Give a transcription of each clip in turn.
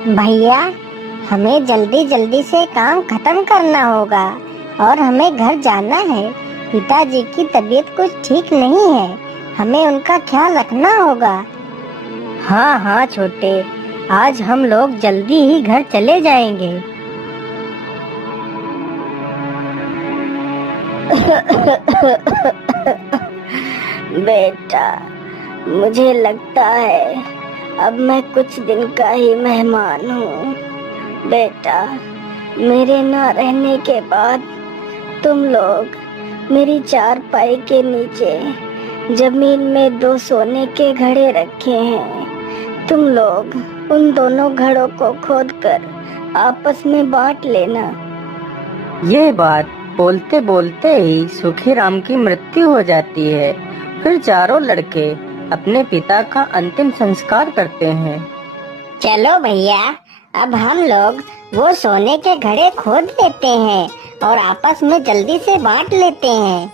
भैया, हमें जल्दी जल्दी से काम खत्म करना होगा और हमें घर जाना है। पिताजी की तबीयत कुछ ठीक नहीं है, हमें उनका ख्याल रखना होगा। हाँ हाँ छोटे, आज हम लोग जल्दी ही घर चले जाएंगे। बेटा, मुझे लगता है अब मैं कुछ दिन का ही मेहमान हूँ। बेटा, मेरे न रहने के बाद तुम लोग मेरी चारपाई के नीचे जमीन में 2 सोने के घड़े रखे हैं। तुम लोग उन दोनों घड़ों को खोदकर आपस में बांट लेना। ये बात बोलते बोलते ही सुखीराम की मृत्यु हो जाती है। फिर चारों लड़के अपने पिता का अंतिम संस्कार करते हैं। चलो भैया, अब हम लोग वो सोने के घड़े खोद लेते हैं और आपस में जल्दी से बांट लेते हैं।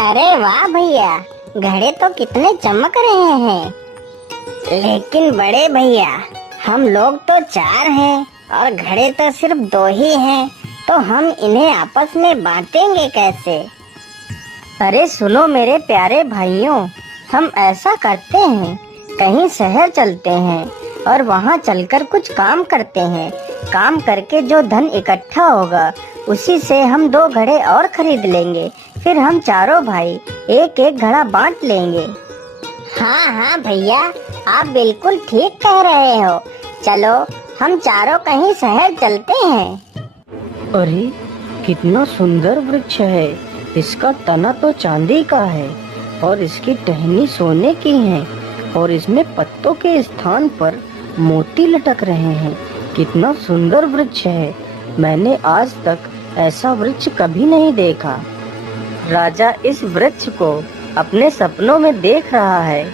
अरे वाह भैया, घड़े तो कितने चमक रहे हैं। लेकिन बड़े भैया, हम लोग तो 4 हैं और घड़े तो सिर्फ 2 ही हैं, तो हम इन्हें आपस में बांटेंगे कैसे? अरे सुनो मेरे प्यारे भाइयों, हम ऐसा करते हैं, कहीं शहर चलते हैं और वहाँ चलकर कुछ काम करते हैं। काम करके जो धन इकट्ठा होगा उसी से हम 2 घड़े और खरीद लेंगे। फिर हम चारों भाई एक एक घड़ा बांट लेंगे। हाँ हाँ भैया, आप बिल्कुल ठीक कह रहे हो। चलो हम चारों कहीं शहर चलते हैं। अरे कितना सुंदर वृक्ष है। इसका तना तो चांदी का है और इसकी टहनी सोने की है और इसमें पत्तों के स्थान पर मोती लटक रहे हैं। कितना सुंदर वृक्ष है। मैंने आज तक ऐसा वृक्ष कभी नहीं देखा। राजा इस वृक्ष को अपने सपनों में देख रहा है।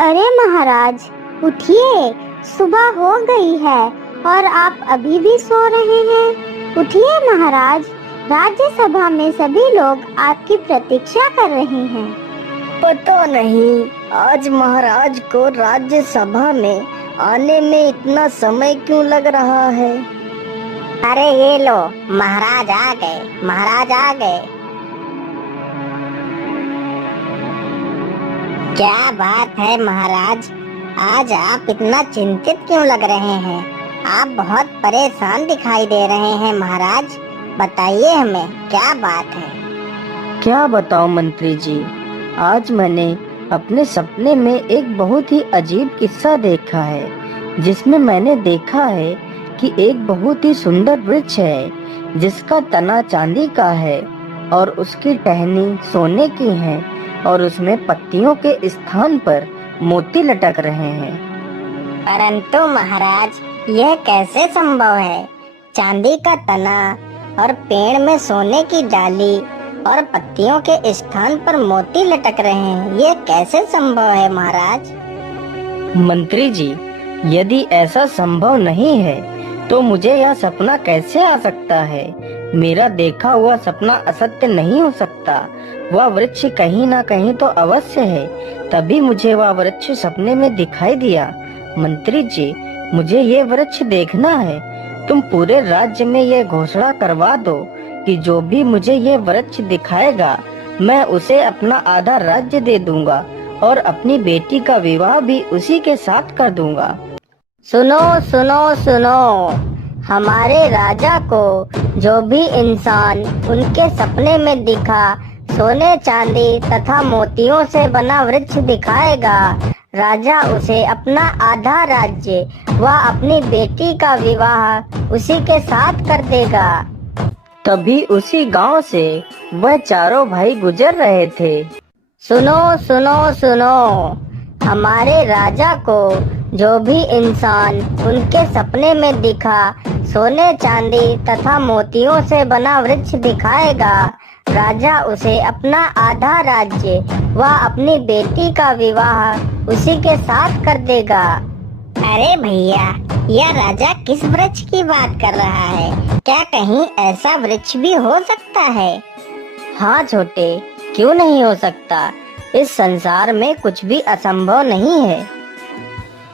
अरे महाराज, उठिए, सुबह हो गई है और आप अभी भी सो रहे हैं। उठिए महाराज, राज्यसभा में सभी लोग आपकी प्रतीक्षा कर रहे हैं। पता नहीं आज महाराज को राज्यसभा में आने में इतना समय क्यों लग रहा है। अरे ये लो, महाराज आ गए, महाराज आ गए। क्या बात है महाराज, आज आप इतना चिंतित क्यों लग रहे हैं? आप बहुत परेशान दिखाई दे रहे हैं महाराज। बताइए हमें क्या बात है। क्या बताऊं मंत्री जी, आज मैंने अपने सपने में एक बहुत ही अजीब किस्सा देखा है, जिसमें मैंने देखा है कि एक बहुत ही सुंदर वृक्ष है जिसका तना चांदी का है और उसकी टहनी सोने की है और उसमें पत्तियों के स्थान पर मोती लटक रहे हैं। परंतु महाराज, यह कैसे संभव है? चांदी का तना और पेड़ में सोने की डाली और पत्तियों के स्थान पर मोती लटक रहे हैं, ये कैसे संभव है महाराज? मंत्री जी, यदि ऐसा संभव नहीं है तो मुझे यह सपना कैसे आ सकता है? मेरा देखा हुआ सपना असत्य नहीं हो सकता। वह वृक्ष कहीं ना कहीं तो अवश्य है, तभी मुझे वह वृक्ष सपने में दिखाई दिया। मंत्री जी, मुझे ये वृक्ष देखना है। तुम पूरे राज्य में ये घोषणा करवा दो कि जो भी मुझे ये वृक्ष दिखाएगा मैं उसे अपना आधा राज्य दे दूंगा और अपनी बेटी का विवाह भी उसी के साथ कर दूंगा। सुनो सुनो सुनो, हमारे राजा को जो भी इंसान उनके सपने में दिखा सोने चांदी तथा मोतियों से बना वृक्ष दिखाएगा, राजा उसे अपना आधा राज्य व अपनी बेटी का विवाह उसी के साथ कर देगा। तभी उसी गांव से वह चारों भाई गुजर रहे थे। सुनो सुनो सुनो, हमारे राजा को जो भी इंसान उनके सपने में दिखा सोने चांदी तथा मोतियों से बना वृक्ष दिखाएगा, राजा उसे अपना आधा राज्य व अपनी बेटी का विवाह उसी के साथ कर देगा। अरे भैया, यह राजा किस वृक्ष की बात कर रहा है? क्या कहीं ऐसा वृक्ष भी हो सकता है? हाँ छोटे, क्यों नहीं हो सकता? इस संसार में कुछ भी असंभव नहीं है।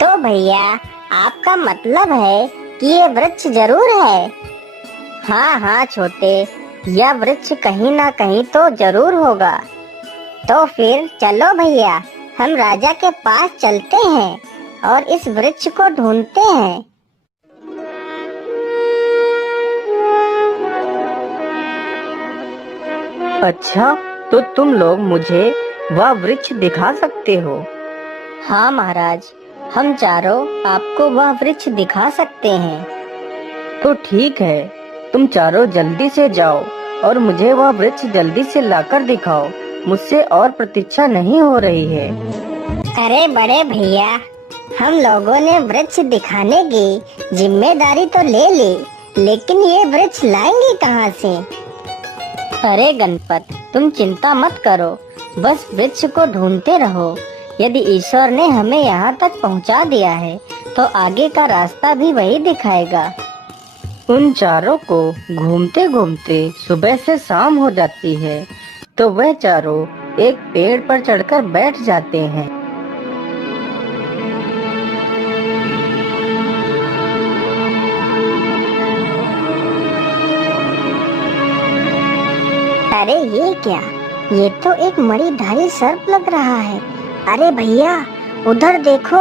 तो भैया आपका मतलब है कि ये वृक्ष जरूर है? हाँ हाँ छोटे, यह वृक्ष कहीं ना कहीं तो जरूर होगा। तो फिर चलो भैया, हम राजा के पास चलते हैं और इस वृक्ष को ढूंढते हैं। अच्छा, तो तुम लोग मुझे वह वृक्ष दिखा सकते हो? हाँ महाराज, हम चारों आपको वह वृक्ष दिखा सकते हैं। तो ठीक है, तुम चारों जल्दी से जाओ और मुझे वह वृक्ष जल्दी से लाकर दिखाओ। मुझसे और प्रतीक्षा नहीं हो रही है। अरे बड़े भैया, हम लोगों ने वृक्ष दिखाने की जिम्मेदारी तो ले ली, लेकिन ये वृक्ष लाएंगे कहाँ से? अरे गणपत, तुम चिंता मत करो, बस वृक्ष को ढूंढते रहो। यदि ईश्वर ने हमें यहाँ तक पहुँचा दिया है, तो आगे का रास्ता भी वही दिखाएगा। उन चारों को घूमते घूमते सुबह से शाम हो जाती है, तो वह चारों एक पेड़ पर चढ़कर बैठ जाते हैं। अरे ये क्या? ये तो एक मणिधारी सर्प लग रहा है। अरे भैया, उधर देखो,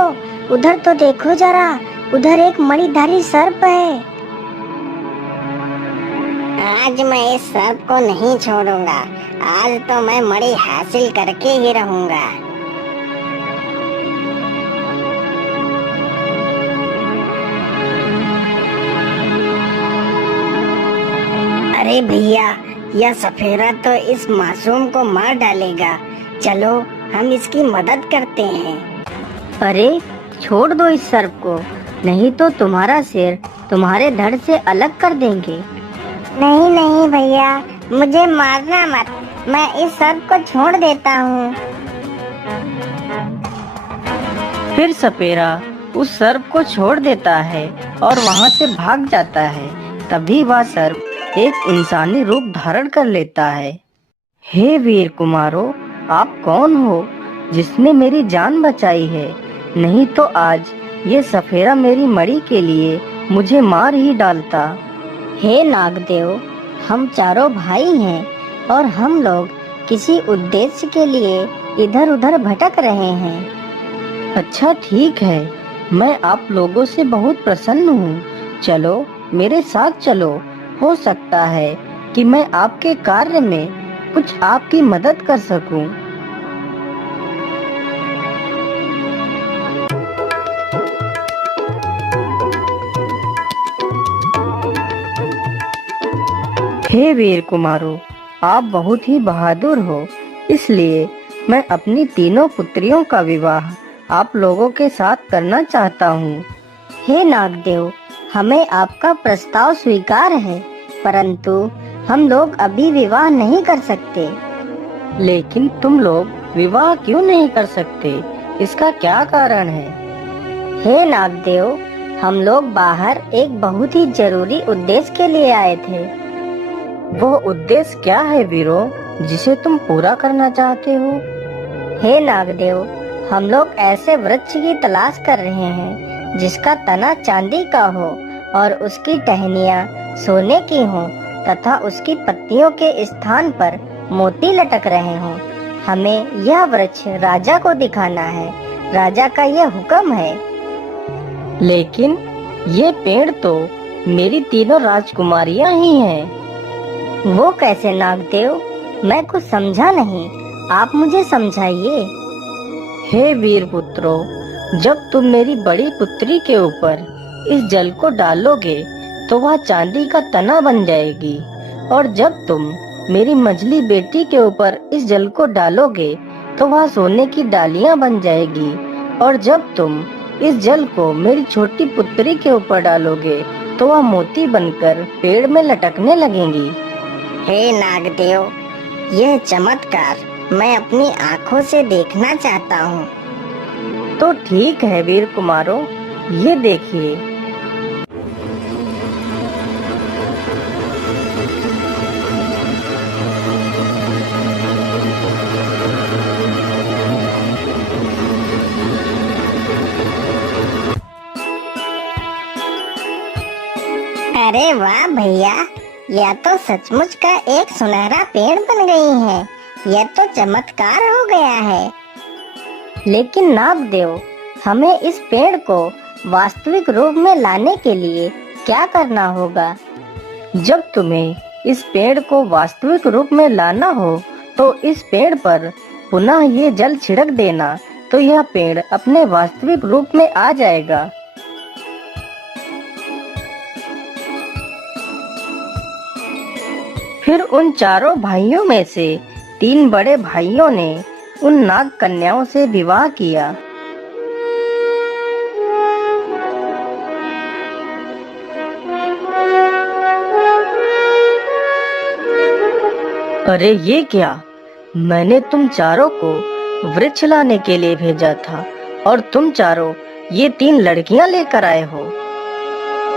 उधर तो देखो जरा, उधर एक मणिधारी सर्प है। आज मैं इस सर्प को नहीं छोड़ूंगा। आज तो मैं मणि हासिल करके ही रहूंगा। अरे भैया, यह सफेरा तो इस मासूम को मार डालेगा। चलो हम इसकी मदद करते हैं। अरे छोड़ दो इस सर्प को, नहीं तो तुम्हारा सिर तुम्हारे धड़ से अलग कर देंगे। नहीं नहीं भैया, मुझे मारना मत, मैं इस सर्प को छोड़ देता हूँ। फिर सपेरा उस सर्प को छोड़ देता है और वहाँ से भाग जाता है। तभी वह सर्प एक इंसानी रूप धारण कर लेता है। हे वीर कुमारों, आप कौन हो जिसने मेरी जान बचाई है? नहीं तो आज ये सफेरा मेरी मणि के लिए मुझे मार ही डालता। हे नागदेव, हम चारों भाई हैं और हम लोग किसी उद्देश्य के लिए इधर उधर भटक रहे हैं। अच्छा ठीक है, मैं आप लोगों से बहुत प्रसन्न हूँ। चलो मेरे साथ चलो, हो सकता है कि मैं आपके कार्य में कुछ आपकी मदद कर सकूं। हे वीर कुमारों, आप बहुत ही बहादुर हो, इसलिए मैं अपनी तीनों पुत्रियों का विवाह आप लोगों के साथ करना चाहता हूँ। हे नागदेव, हमें आपका प्रस्ताव स्वीकार है, परंतु हम लोग अभी विवाह नहीं कर सकते। लेकिन तुम लोग विवाह क्यों नहीं कर सकते? इसका क्या कारण है? हे नागदेव, हम लोग बाहर एक बहुत ही जरूरी उद्देश्य के लिए आए थे। वो उद्देश्य क्या है वीरो, जिसे तुम पूरा करना चाहते हो? हे नागदेव, हम लोग ऐसे वृक्ष की तलाश कर रहे हैं जिसका तना चांदी का हो और उसकी टहनियाँ सोने की हो तथा उसकी पत्तियों के स्थान पर मोती लटक रहे हों। हमें यह वृक्ष राजा को दिखाना है, राजा का यह हुक्म है। लेकिन ये पेड़ तो मेरी तीनों राजकुमारियां ही हैं। वो कैसे नागदेव? मैं कुछ समझा नहीं, आप मुझे समझाइए। हे वीर पुत्रों, जब तुम मेरी बड़ी पुत्री के ऊपर इस जल को डालोगे तो वह चांदी का तना बन जाएगी, और जब तुम मेरी मझली बेटी के ऊपर इस जल को डालोगे तो वह सोने की डालियां बन जाएगी, और जब तुम इस जल को मेरी छोटी पुत्री के ऊपर डालोगे तो वह मोती बनकर पेड़ में लटकने लगेंगी। हे नागदेव, यह चमत्कार मैं अपनी आँखों से देखना चाहता हूँ। तो ठीक है वीर कुमारों, ये देखिए। अरे वाह भैया, यह तो सचमुच का एक सुनहरा पेड़ बन गई है। यह तो चमत्कार हो गया है। लेकिन नागदेव, हमें इस पेड़ को वास्तविक रूप में लाने के लिए क्या करना होगा? जब तुम्हें इस पेड़ को वास्तविक रूप में लाना हो तो इस पेड़ पर पुनः ये जल छिड़क देना, तो यह पेड़ अपने वास्तविक रूप में आ जाएगा। फिर उन चारों भाइयों में से 3 बड़े भाइयों ने उन नाग कन्याओं से विवाह किया। अरे ये क्या, मैंने तुम चारों को वृक्ष लाने के लिए भेजा था और तुम चारों ये 3 लड़कियां लेकर आए हो।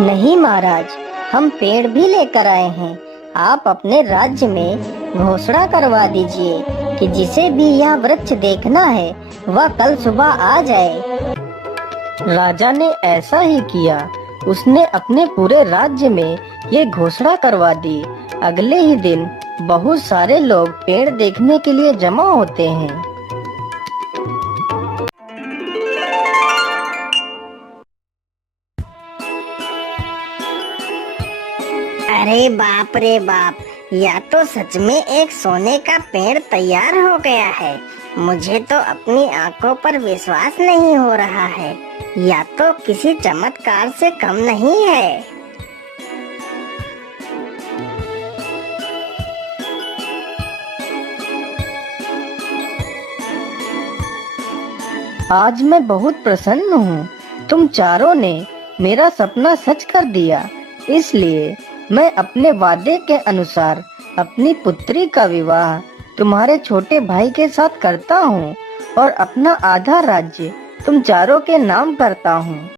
नहीं महाराज, हम पेड़ भी लेकर आए हैं। आप अपने राज्य में घोषणा करवा दीजिए कि जिसे भी यह वृक्ष देखना है वह कल सुबह आ जाए। राजा ने ऐसा ही किया। उसने अपने पूरे राज्य में ये घोषणा करवा दी। अगले ही दिन बहुत सारे लोग पेड़ देखने के लिए जमा होते हैं। अरे बाप रे बाप, यह तो सच में एक सोने का पेड़ तैयार हो गया है। मुझे तो अपनी आंखों पर विश्वास नहीं हो रहा है। यह तो किसी चमत्कार से कम नहीं है। आज मैं बहुत प्रसन्न हूँ। तुम चारों ने मेरा सपना सच कर दिया। इसलिए मैं अपने वादे के अनुसार अपनी पुत्री का विवाह तुम्हारे छोटे भाई के साथ करता हूँ और अपना आधा राज्य तुम चारों के नाम करता हूँ।